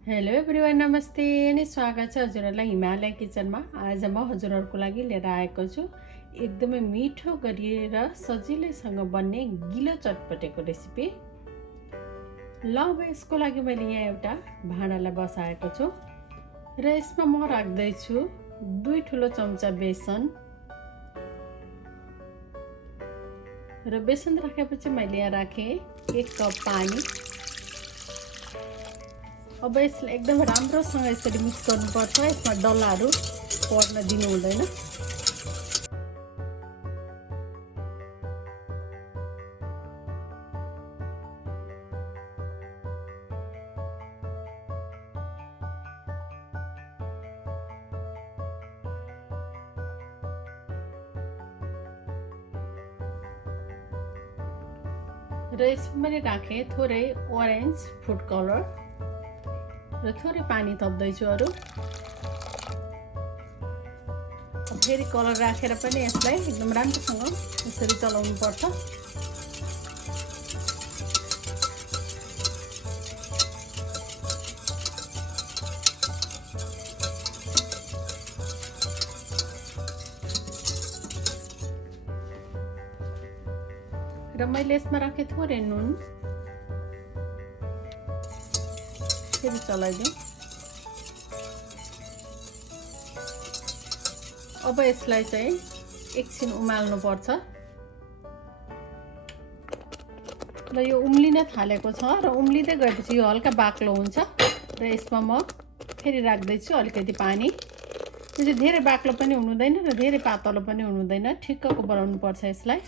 Hello everyone, नमस्ते अनि स्वागत छ हजुरहरूलाई हिमालय किचनमा। आज म हजुरहरूको लागि लिएर आएको छु एकदमै मिठो गरिएर सजिलैसँग बन्ने गिलो चटपटेको रेसिपी। ल अब यसको लागि मैले यहाँ एउटा भाँडालाई बसाएको छु र यसमा म राख्दैछु 2 ठुलो चम्चा बेसन र बेसन राखेपछि मैले यहाँ राखेँ 1 कप पानी। अब यसलाई एकदम राम्रोसँग यसरी मिक्स गर्नुपर्छ। यसमा डल्लाहरू पर्न दिनु हुँदैन। र यसमा मैले राखेँ थोरै ओरेन्ज फुड कलर र थोरै पानी थप्दैछु अरू। फेरि कलर राखेर पनि यसलाई एकदम राम्रोसँग यसरी चलाउनु पर्छ। र मैले यसमा राखेँ थोरै नुन, फेरि चलाइदिउँ। अब यसलाई चाहिँ एकछिन उमाल्नु पर्छ। र यो उम्लिन थालेको छ र उम्लिँदै गएपछि यो हल्का बाक्लो हुन्छ र यसमा म फेरि राख्दैछु अलिकति पानी। यो चाहिँ धेरै बाक्लो पनि हुनु हुँदैन र धेरै पातलो पनि हुनु हुँदैन, ठिक्कको बनाउनु पर्छ यसलाई।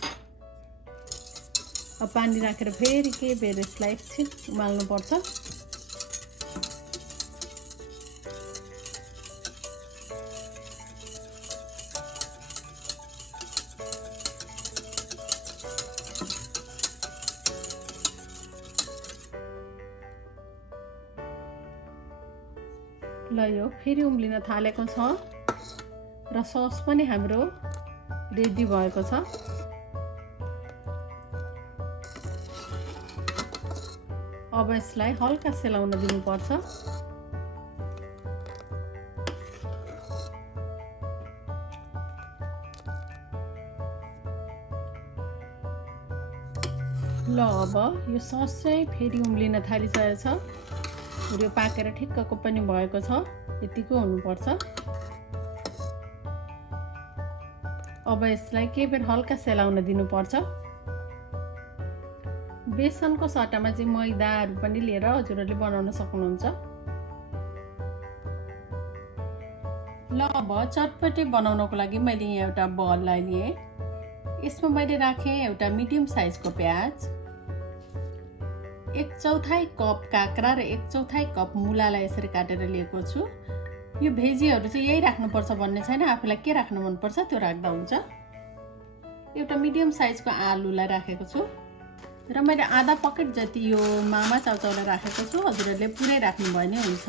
अब पानी राखेर फेरि के बेर यसलाई एकछिन उमाल्नु पर्छ। ल यो फेरि उम्लिन थालेको छ र सस पनि हाम्रो रेडी भएको छ। अब यसलाई हल्का सेलाउन दिनुपर्छ। ल अब यो सस चाहिँ फेरि उम्लिन थालिसकेको छ। यो पाकेर ठिक्कको पनि भएको छ, यतिको हुनुपर्छ। अब यसलाई के बेर हल्का सेलाउन दिनुपर्छ। बेसनको सट्टामा चाहिँ मैदाहरू पनि लिएर हजुरहरूले बनाउन सक्नुहुन्छ। ल अब चटपटे बनाउनको लागि मैले यहाँ एउटा बललाई लिएँ। यसमा मैले राखेँ एउटा मिडियम साइजको प्याज, 1/4 कप काँक्रा र 1/4 कप मुलालाई यसरी काटेर लिएको छु। यो भेजीहरू चाहिँ यही राख्नुपर्छ भन्ने छैन, आफूलाई के राख्न मनपर्छ त्यो राख्दा हुन्छ। एउटा मिडियम साइजको आलुलाई राखेको छु र मैले आधा पकेट जति यो मामा चाउचाउलाई राखेको छु। हजुरहरूले पुरै राख्नुभयो भने हुन्छ।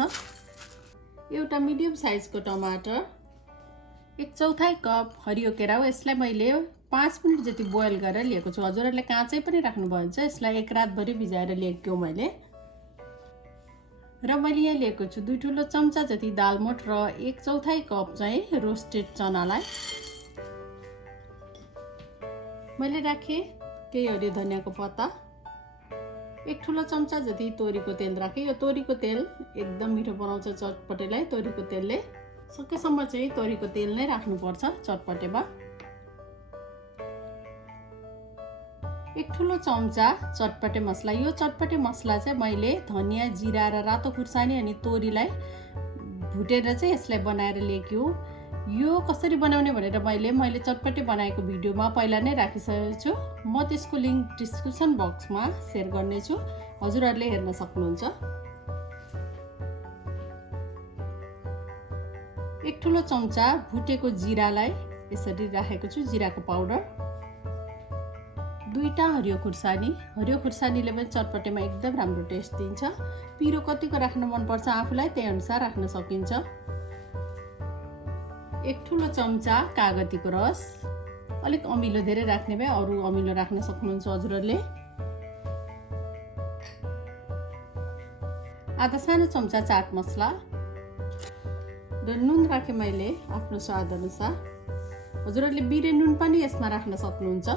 एउटा मिडियम साइजको टमाटर, 1/4 कप हरियो केराउ, यसलाई मैले 5 मिनट जति बोइल गरेर लिएको छु। हजुरहरूले काँचै पनि राख्नुभयो भने चाहिँ यसलाई एक रातभरि भिजाएर लिएको मैले। र मैले यहाँ लिएको छु 2 ठुलो चम्चा जति दालमोठ र 1/4 कप चाहिँ रोस्टेड चनालाई मैले राखेँ। केही हरियो धनियाँको पत्ता, 1 ठुलो चम्चा जति तोरीको तेल राखेँ। यो तोरीको तेल एकदम मिठो बनाउँछ चटपटेलाई। तोरीको तेलले सकेसम्म चाहिँ तोरीको तेल नै राख्नुपर्छ चटपटेमा। 1 ठुलो चम्चा चटपटे मसला। यो चटपटे मसला चाहिँ मैले धनियाँ, जिरा र रातो खुर्सानी अनि तोरीलाई भुटेर चाहिँ यसलाई बनाएर लिएको हो। यो कसरी बनाउने भनेर मैले चटपटे बनाएको भिडियोमा पहिला नै राखिसकेको छु। म त्यसको लिङ्क डिस्क्रिप्सन बक्समा सेयर गर्नेछु, हजुरहरूले हेर्न सक्नुहुन्छ। 1 ठुलो चम्चा भुटेको जिरालाई यसरी राखेको छु, जिराको पाउडर। 2टा हरियो खुर्सानी। हरियो खुर्सानीले पनि चटपटेमा एकदम राम्रो टेस्ट दिन्छ। पिरो कतिको राख्न मनपर्छ आफूलाई त्यही अनुसार राख्न सकिन्छ। 1 ठुलो चम्चा कागतीको रस, अलिक अमिलो धेरै राख्ने भए अरू अमिलो राख्न सक्नुहुन्छ हजुरहरूले। आधा सानो चम्चा चाट मसला र नुन राखेँ मैले आफ्नो स्वाद अनुसार। हजुरहरूले बिरे नुन पनि यसमा राख्न सक्नुहुन्छ।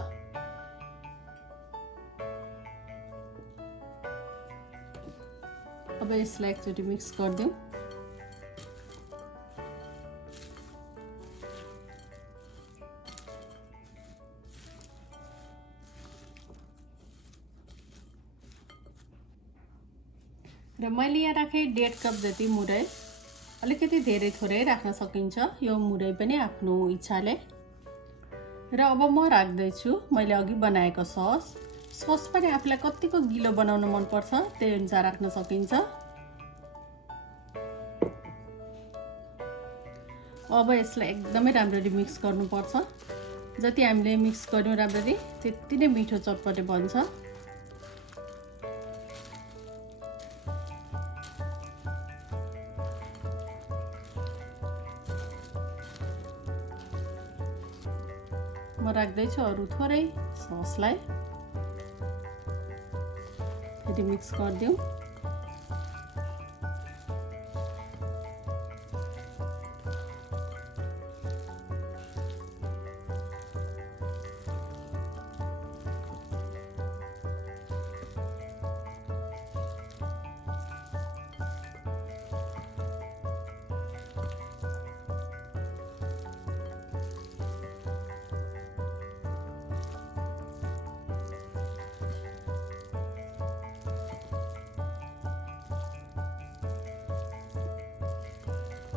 अब यसलाई एकचोटि मिक्स गरिदिउँ। र मैले यहाँ राखेँ 1.5 कप जति मुरै। अलिकति धेरै थोरै राख्न सकिन्छ, यो मुरै पनि आफ्नो इच्छाले। र अब म राख्दैछु मैले अघि बनाएको सस। सस पनि आफूलाई कतिको गिलो बनाउन मनपर्छ त्यही अनुसार राख्न सकिन्छ। अब यसलाई एकदमै राम्ररी मिक्स गर्नुपर्छ। जति हामीले मिक्स गर्यौँ राम्ररी त्यति नै मिठो चटपटे बन्छ। म राख्दैछु अरू थोरै ससलाई। फेरि मिक्स गरिदिउँ।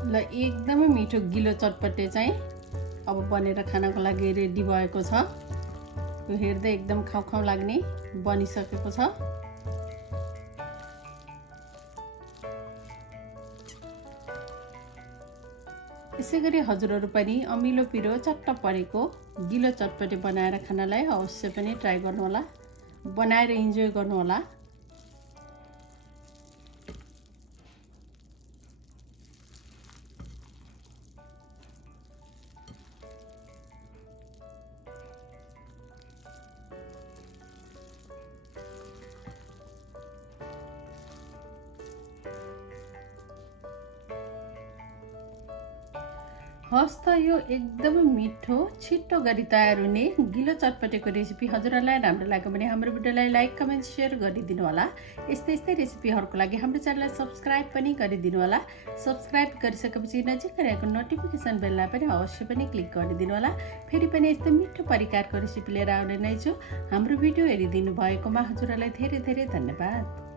ल एकदमै मिठो गिलो चटपटे चाहिँ अब बनेर खानको लागि रेडी भएको छ। यो हेर्दै एकदम खाउ खाउ लाग्ने बनिसकेको छ। यसैगरी हजुरहरू पनि अमिलो पिरो चट्ट परेको गिलो चटपटे बनाएर खानलाई अवश्य पनि ट्राई गर्नुहोला, बनाएर इन्जोय गर्नुहोला। हस् त यो एकदमै मिठो छिट्टो गरी तयार हुने गिलो चटपटेको रेसिपी हजुरहरूलाई राम्रो लाग्यो भने हाम्रो भिडियोलाई लाइक कमेन्ट सेयर गरिदिनु होला। यस्तै रेसिपीहरूको लागि हाम्रो च्यानललाई सब्स्क्राइब पनि गरिदिनु होला। सब्स्क्राइब गरिसकेपछि नजिकै रहेको नोटिफिकेसन बेललाई पनि अवश्य पनि क्लिक गरिदिनु होला। फेरि पनि यस्तो मिठो परिकारको रेसिपी लिएर आउने नै छु। हाम्रो भिडियो हेरिदिनु भएकोमा हजुरहरूलाई धेरै धेरै धन्यवाद।